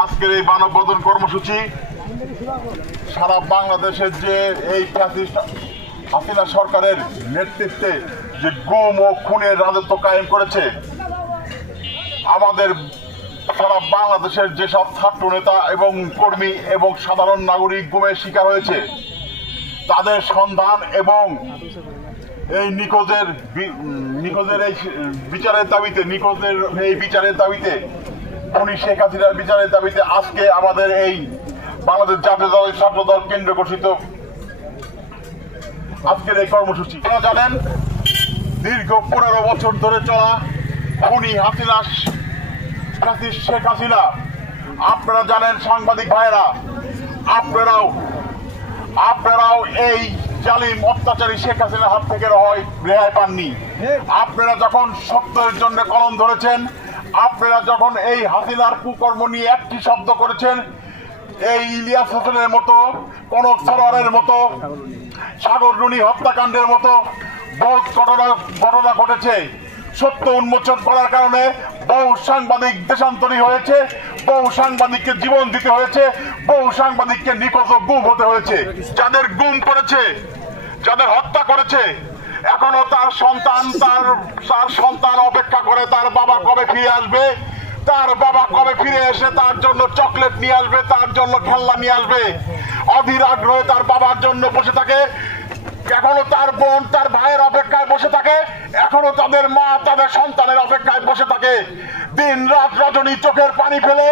আজকের এই মানববন্ধন কর্মসূচি সারা বাংলাদেশের যে এই ফ্যাসিস্ট হাসিনা সরকারের নেতৃত্বে যে গুম ও খুনের রাজত্ব কায়েম করেছে, আমাদের সারা বাংলাদেশের যেসব ছাত্র নেতা এবং কর্মী এবং সাধারণ নাগরিক গুমের শিকার হয়েছে, তাদের সন্ধান এবং এই নিখোঁজের এই বিচারের দাবিতে, নিখোঁজের এই বিচারের দাবিতে, খুনি শেখ হাসিনার বিচারের দাবিতে আজকে আমাদের এই বাংলাদেশ জাতীয় দলের ছাত্র দল কেন্দ্র ঘোষিত আজকের এই কর্মসূচি। আপনারা জানেন, দীর্ঘ 15 বছর ধরে চলা খুনি হাসিনা শেখ হাসিনা, আপনারা জানেন সাংবাদিক ভাইয়েরা, আপনারাও এই জালিম অত্যাচারী শেখ হাসিনার হাত থেকে রেহাই পাননি। আপনারা যখন সত্যের জন্য কলম ধরেছেন, আপনারা যখন এই হাসিনার কুকর্ম নিয়ে একটি শব্দ করেছেন, এই ইলিয়াস হোসেনের মতো, কনক সরোয়ারের মতো, সাগর রুনি হত্যাকাণ্ডের মতো বহু ঘটনা ঘটেছে। সত্য উন্মোচন করার কারণে বহু সাংবাদিক দেশান্তরী হয়েছে, বহু সাংবাদিককে জীবন দিতে হয়েছে, বহু সাংবাদিককে নিখোঁজ ও গুম হতে হয়েছে। যাদের গুম করেছে, যাদের হত্যা করেছে, এখনো তার সন্তান অপেক্ষা করে তার বাবা কবে ফিরে আসবে, তার বাবা কবে ফিরে এসে তার জন্য চকলেট নিয়ে আসবে, তার জন্য খেলনা নিয়ে আসবে। অধীর আগ্রহে তার বাবার জন্য বসে থাকে, এখনো তার বোন তার ভাইয়ের অপেক্ষায় বসে থাকে, এখনো তাদের মা তাদের সন্তানের অপেক্ষায় বসে থাকে। দিন রাত রজনী চোখের পানি ফেলে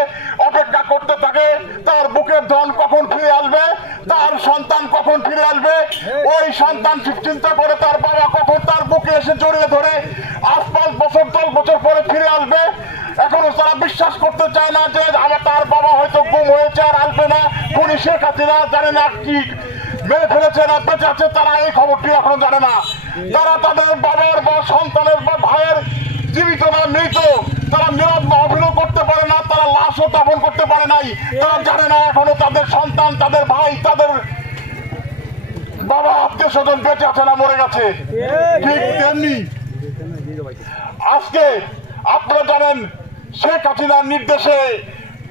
অপেক্ষা করতে থাকে তার বুকের ধন কখন ফিরে আসবে, তার সন্তান কখন ফিরে আসবে। ওই সন্তান চিন্তা করে তার বাবা কখন তার বুকে এসে জড়িয়ে ধরে 5 বছর 10 বছর পরে ফিরে আসবে। এখনো তারা বিশ্বাস করতে চায় না যে তার বাবা হয়তো গুম হয়েছে আর আসবে না। খুনি শেখ হাসিনা জানে না কি মেরে ফেলেছে না বেঁচে আছে, তারা এই খবরটি এখনো জানে না। তারা তাদের বাবার বা সন্তানের বা ভাইয়ের জীবিত না মৃত তারা নীরব অভিনয় করতে পারে না, তারা লাশও দাফন করতে পারে নাই। তারা জানে না এখনো তাদের সন্তান, তাদের ভাই, তাদের বাবা আত্মীয় স্বজন বেঁচে আছে না মরে গেছে। ঠিক তেমনি আজকে আপনারা জানেন, শেখ হাসিনার নির্দেশে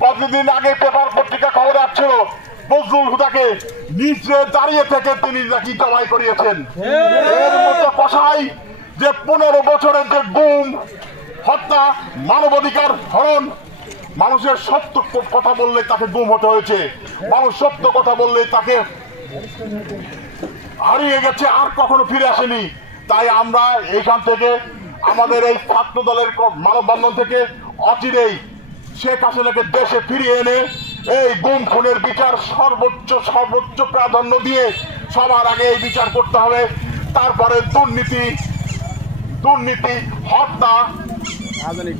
কতদিন আগে পেপার পত্রিকা খবরে আসছিল বজলুল হুদাকে নিচে দাঁড়িয়ে থেকে তিনি নাকি জবাই করিয়েছেন। এর মতো কষাই যে 15 বছরের যে গুম, হত্যা, মানবাধিকার হরণ, মানুষের সত্য কথা বললে তাকে গুম হতে হয়েছে, মানুষ সত্য কথা বললে তাকে হারিয়ে গেছে, আর কখনো ফিরে আসেনি। তাই আমরা এইখান থেকে আমাদের এই ছাত্র দলের মানববন্ধন থেকে অচিরেই শেখ হাসিনাকে দেশে ফিরিয়ে এনে এই গুম খুনের বিচার সর্বোচ্চ প্রাধান্য দিয়ে সবার আগে এই বিচার করতে হবে। তারপরে দুর্নীতি, হত্যা,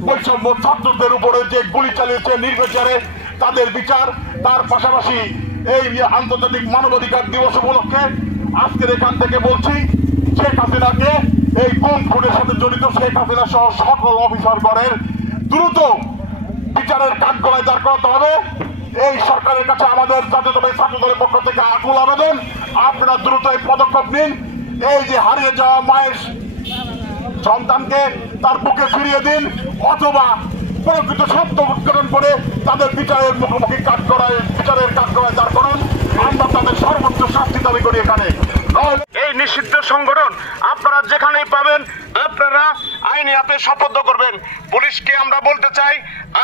বৈষম্য, ছাত্রদের উপরে যে গুলি চালিয়েছে নির্বিচারে তাদের বিচার। তার পাশাপাশি এই আন্তর্জাতিক মানবাধিকার দিবস উপলক্ষে আজকের এখান থেকে বলছি, শেখ হাসিনাকে এই গুম খুনের সাথে জড়িত শেখ হাসিনা সহ সকল অফিসারগণের দ্রুত বিচারের কাঠগড়ায় দাঁড় করাতে হবে। এই সরকারের কাছে আমাদের জাতীয় ছাত্র দলের পক্ষ থেকে আকুল আবেদন, আপনারা দ্রুত এই পদক্ষেপ নিন। এই যে হারিয়ে যাওয়া মায়ের সন্তানকে তার বুকে ফিরিয়ে দিন, অথবা প্রকৃত সত্য উদ্ঘাটন করে তাদের বিচারের মুখোমুখি বিচারের কাঠগড়ায় দাঁড় করুন। আমরা তাদের সর্বোচ্চ শাস্তি দাবি করি। এখানে এই নিষিদ্ধ সংগঠন আপনারা যেখানেই পাবেন আপনারা আইনি হাতে শপথ করবেন। পুলিশকে আমরা বলতে চাই,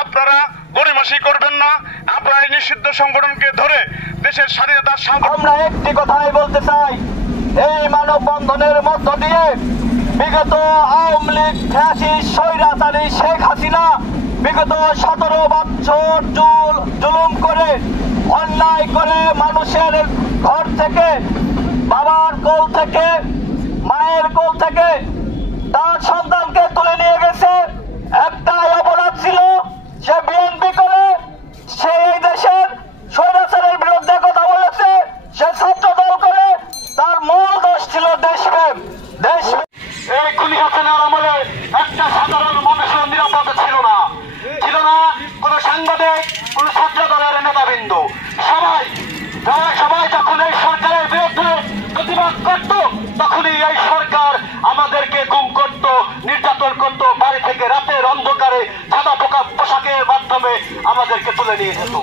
আপনারা গড়িমসি করবেন না, আপনারা এই নিষিদ্ধ সংগঠনকে ধরে দেশের স্বাধীনতার সাথে। আমরা একটি কথাই বলতে চাই, এই মানববন্ধনের মধ্য দিয়ে বিগত আওয়ামী লীগ ফ্যাসিস্ট স্বৈরাচারী শেখ হাসিনা বিগত 17 বছর জুলুম করে, অন্যায় করে মানুষের ঘর থেকে, বাবার কোল থেকে, মায়ের কোল থেকে তার সন্তানকে তুলে নিয়ে গেছে। একটাই অপরাধ ছিল, সে বিএনপি করে, সে এই দেশের স্বৈরাচারের বিরুদ্ধে কথা বলেছে, সে ছাত্র দল করে, তার মূল দোষ ছিল দেশপ্রেম। এই খুনি হাসিনার আমলে একটা সাধারণ মানুষের নিরাপত্তা ছিল না কোনো সাংবাদিক, কোন ছাত্র দলের নেতাবৃন্দ, সবাই যখন এই সরকারের বিরুদ্ধে প্রতিবাদ করত, তখনই এই সরকার আমাদেরকে গুম করত, নির্যাতন করত, বাড়ি থেকে রাতের অন্ধকারে সাদা পোশাকের মাধ্যমে মাধ্যমে আমাদেরকে তুলে নিয়ে যেত।